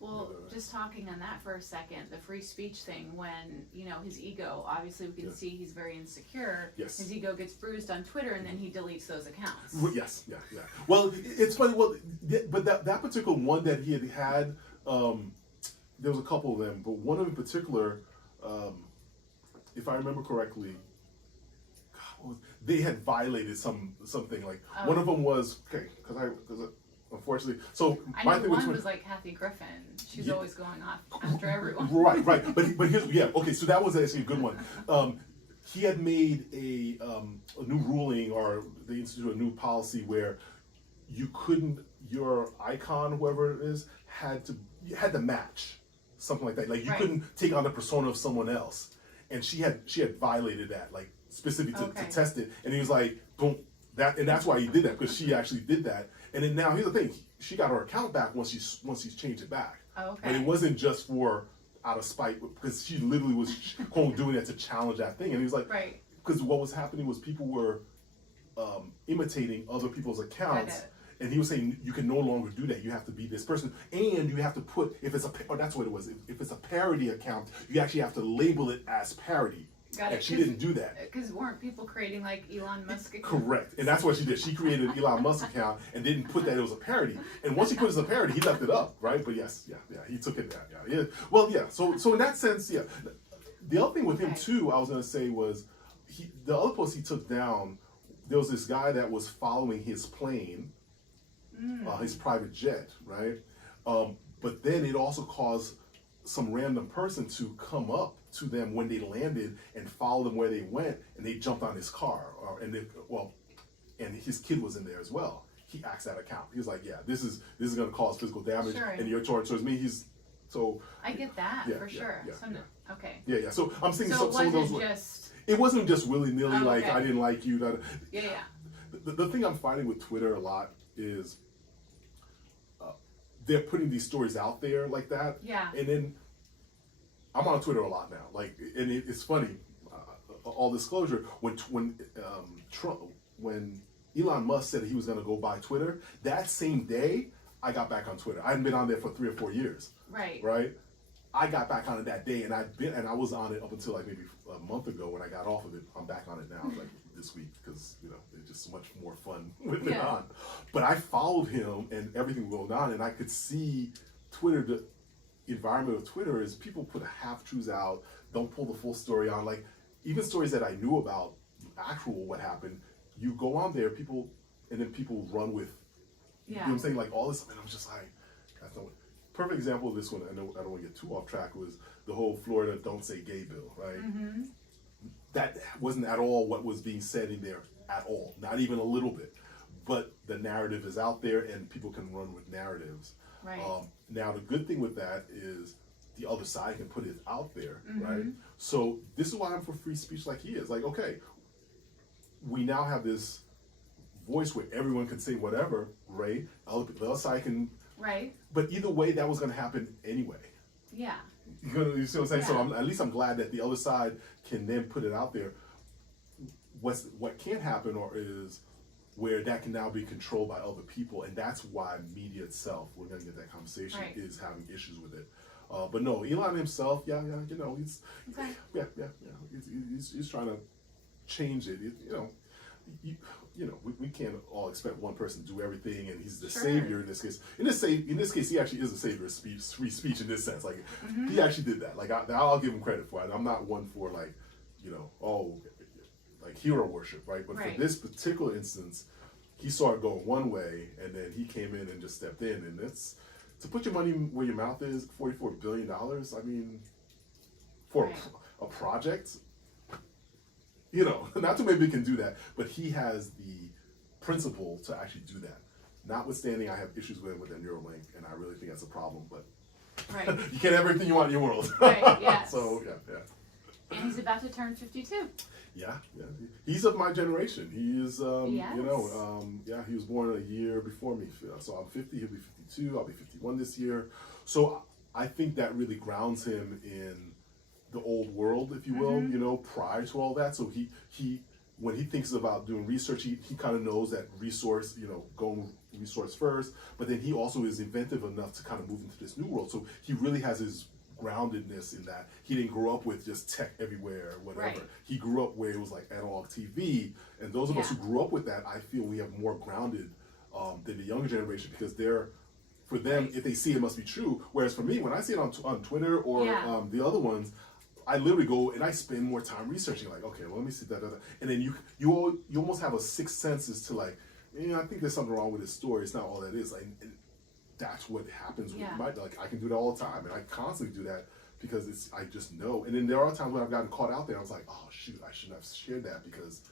Well, just talking on that for a second, the free speech thing, when, his ego, obviously we can see he's very insecure. Yes. His ego gets bruised on Twitter, and then he deletes those accounts. Yes, yeah. Well, it's funny, but that particular one that he had, there was a couple of them, but one in particular, if I remember correctly, they had violated something, like one of them was, because unfortunately, so I know one was like Kathy Griffin. She's always going off after everyone. Right. But here's okay. So that was actually a good one. He had made a new ruling, or they instituted a new policy where you couldn't, your icon, whoever it is, you had to match something like that. Like you couldn't take on the persona of someone else, and she had violated that, like specifically to test it. And he was like, boom, and that's why he did that, because she actually did that. And then now here's the thing: she got her account back once he's changed it back. And it wasn't just for out of spite, because she literally was quote doing that to challenge that thing. And he was like, because what was happening was people were imitating other people's accounts. And he was saying you can no longer do that. You have to be this person, and you have to put, if it's that's what it was. If it's a parody account, you actually have to label it as parody, Got it. And she didn't do that. Because weren't people creating like Elon Musk accounts? Correct. And that's what she did. She created an Elon Musk account and didn't put that it was a parody. And once he put it as a parody, he left it up, right? But yes, he took it down. Yeah. Well, yeah. So in that sense, yeah. The other thing with him too, I was gonna say was the other post he took down, there was this guy that was following his plane, his private jet, right? But then it also caused some random person to come up to them when they landed and follow them where they went, and they jumped on his car, and his kid was in there as well. He axed that account. He was like, "Yeah, this is going to cause physical damage, and you're towards me." I get that for sure. Okay. Yeah. So I'm thinking so some of those. It wasn't just willy nilly like I didn't like you. Yeah. The thing I'm finding with Twitter a lot is they're putting these stories out there like that. Yeah. And then I'm on Twitter a lot now. Like, and it's funny. All disclosure, when Elon Musk said he was going to go buy Twitter, that same day I got back on Twitter. I hadn't been on there for 3 or 4 years. Right. I got back on it that day, and I was on it up until like maybe a month ago when I got off of it. I'm back on it now, like this week, because it's just so much more fun with it on. But I followed him and everything going on, and I could see Twitter. The environment of Twitter is people put half truths out, don't pull the full story on. Like even stories that I knew about, actual what happened. You go on there, people run with. You know what I'm saying? Like all this, and I'm just like, that's not. Perfect example of this one, I know I don't want to get too off track, was the whole Florida Don't Say Gay bill, right? Mm-hmm. That wasn't at all what was being said in there at all, not even a little bit. But the narrative is out there and people can run with narratives. Right. Now, the good thing with that is the other side can put it out there, right? So this is why I'm for free speech like he is. Like, okay, we now have this voice where everyone can say whatever, right? The other side can... Right. But either way, that was going to happen anyway. Yeah. You see what I'm saying? So at least I'm glad that the other side can then put it out there. What can't happen is where that can now be controlled by other people, and that's why media itself, we're going to get that conversation, is having issues with it. But no, Elon himself, he's he's trying to change it. We can't all expect one person to do everything, and he's the savior in this case. In this case, he actually is a savior of free speech in this sense. Like he actually did that. Like I'll give him credit for it. I'm not one for like hero worship, right? But for this particular instance, he saw it going one way, and then he came in and just stepped in, and it's to put your money where your mouth is. $44 billion. I mean, for a project. Not too many people can do that, but he has the principle to actually do that. Notwithstanding, I have issues with that Neuralink, and I really think that's a problem, but you can't have everything you want in your world. Right, yes. So, yeah. And he's about to turn 52. Yeah. He's of my generation. He is, he was born a year before me. So I'm 50, he'll be 52, I'll be 51 this year. So I think that really grounds him in the old world, if you will, prior to all that. So he when he thinks about doing research, he kind of knows that resource, going resource first, but then he also is inventive enough to kind of move into this new world. So he really has his groundedness in that. He didn't grow up with just tech everywhere, whatever. Right. He grew up where it was like analog TV, and those of us who grew up with that, I feel we have more grounded than the younger generation, because for them, if they see it, must be true. Whereas for me, when I see it on Twitter or the other ones, I literally go and I spend more time researching. Like, okay, well, let me see that, and then you almost have a sixth sense as to like, I think there's something wrong with this story. It's not all that is. Like, and that's what happens with my, like, I can do that all the time, and I constantly do that because I just know. And then there are times when I've gotten caught out there. I was like, oh shoot, I shouldn't have shared that because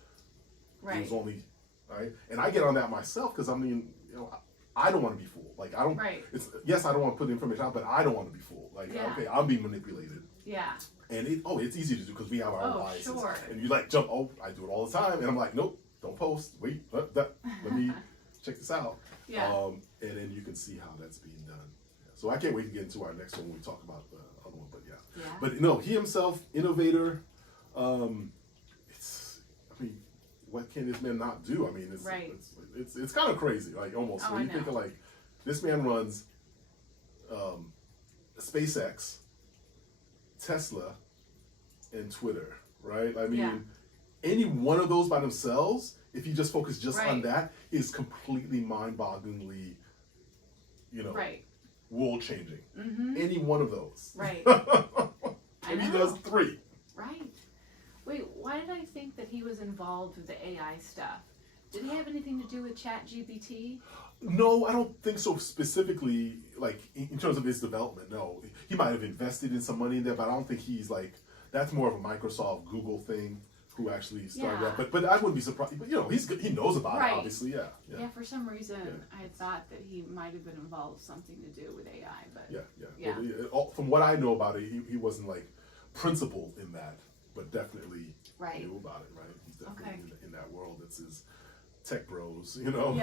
it was only right. And I get on that myself because I don't want to be fooled. Like I don't. Right. Yes, I don't want to put the information out, but I don't want to be fooled. Like okay, I'm being manipulated. Yeah. And it's easy to do because we have our biases. Sure. And you like jump. Oh, I do it all the time, and I'm like, nope, don't post. Wait, let me check this out. Yeah. And then you can see how that's being done. Yeah. So I can't wait to get into our next one when we talk about the other one. But yeah. But no, he himself, innovator. What can this man not do? I mean, it's kind of crazy, like almost. When you think of like, this man runs SpaceX, Tesla, and Twitter. right? I mean, Yeah. any one of those by themselves, if you just focus just on Right. that, is completely mind-bogglingly, Right. world-changing. Mm-hmm. Any one of those. Right. And he does 3. Right. Wait, why did I think that he was involved with the AI stuff? Did he have anything to do with ChatGPT? No, I don't think so specifically, like, in terms of his development, no. He might have invested in some money in there, but I don't think he's, like, that's more of a Microsoft, Google thing, who actually started Yeah. that. But I wouldn't be surprised. But, he knows about Right. it, obviously, yeah. Yeah, for some reason, Yeah. I thought that he might have been involved with something to do with AI, but Yeah. Well, from what I know about it, he wasn't, like, principled in that, but definitely right. knew about it, right? He's definitely Okay. in that world. It's his tech bros, Yeah. and all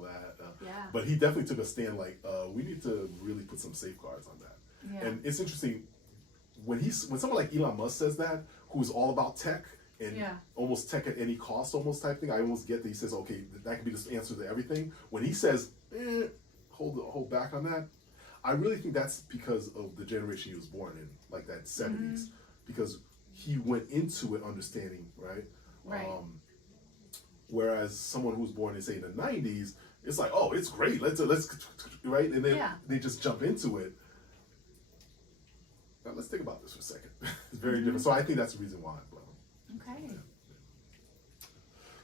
that. Yeah. But he definitely took a stand like, we need to really put some safeguards on that. Yeah. And it's interesting, when someone like Elon Musk says that, who's all about tech and Yeah. almost tech at any cost almost type thing, I almost get that he says, okay, that could be the answer to everything. When he says, hold back on that, I really think that's because of the generation he was born in, like that 70s, because he went into it understanding, right? Right. Whereas someone who's born in, say, in the 90s, it's like, oh, it's great, let's right? And then they just jump into it. Now, let's think about this for a second. It's very different. So I think that's the reason why. But, Okay. yeah.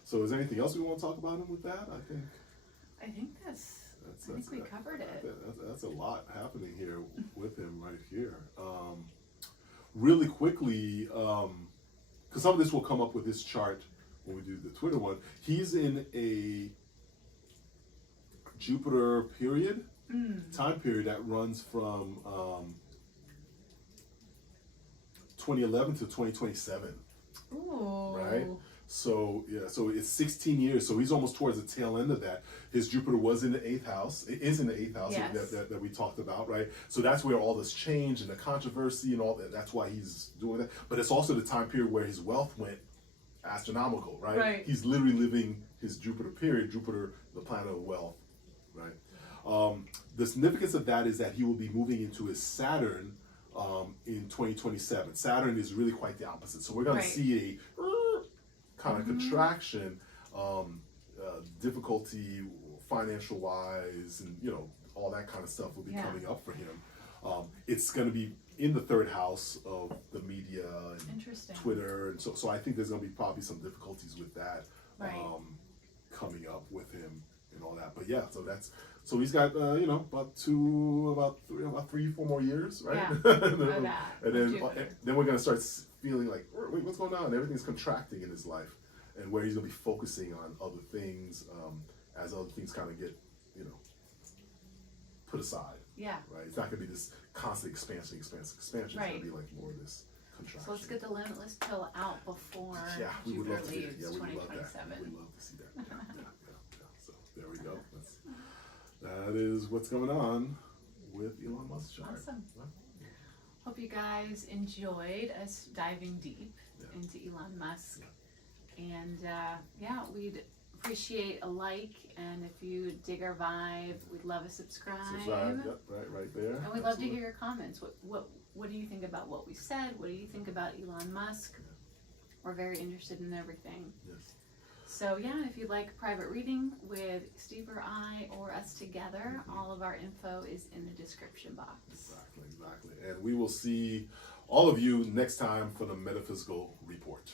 So is there anything else we want to talk about him with that? I think I think we covered it. That's a lot happening here with him right here. Really quickly, because some of this will come up with this chart when we do the Twitter one. He's in a Jupiter period, time period that runs from 2011 to 2027. Ooh. Right? So it's 16 years. So he's almost towards the tail end of that. His Jupiter was in the 8th house. It is in the 8th house Yes. that we talked about, right? So that's where all this change and the controversy and all that. That's why he's doing that. But it's also the time period where his wealth went astronomical, right? Right. He's literally living his Jupiter period. Jupiter, the planet of wealth, right? The significance of that is that he will be moving into his Saturn in 2027. Saturn is really quite the opposite. So we're going to see a kind of contraction, difficulty financial wise, and all that kind of stuff will be coming up for him. It's going to be in the 3rd house of the media and Twitter, and so I think there's going to be probably some difficulties with that coming up with him and all that. But yeah, so he's got about 3-4 more years, right? Yeah. Then we're gonna start feeling like, wait, what's going on? Everything's contracting in his life, and where he's gonna be focusing on other things as other things kind of get put aside. Yeah. Right. It's not gonna be this constant expansion. It's gonna be like more of this contraction. So let's get the limitless pill out before we would Jupiter love to see leaves that. Yeah, we would love that. 2027. We'd love to see that. Yeah. So there we go. That is what's going on with Elon Musk's chart. Awesome. Hope you guys enjoyed us diving deep into Elon Musk. And we'd appreciate a like, and if you dig our vibe, we'd love a subscribe. Yep, right there. And we'd love to hear your comments. What do you think about what we said? What do you think about Elon Musk? We're very interested in everything. Yes. So if you'd like a private reading with Steve or I or us together, all of our info is in the description box. Exactly. And we will see all of you next time for the Metaphysical Report.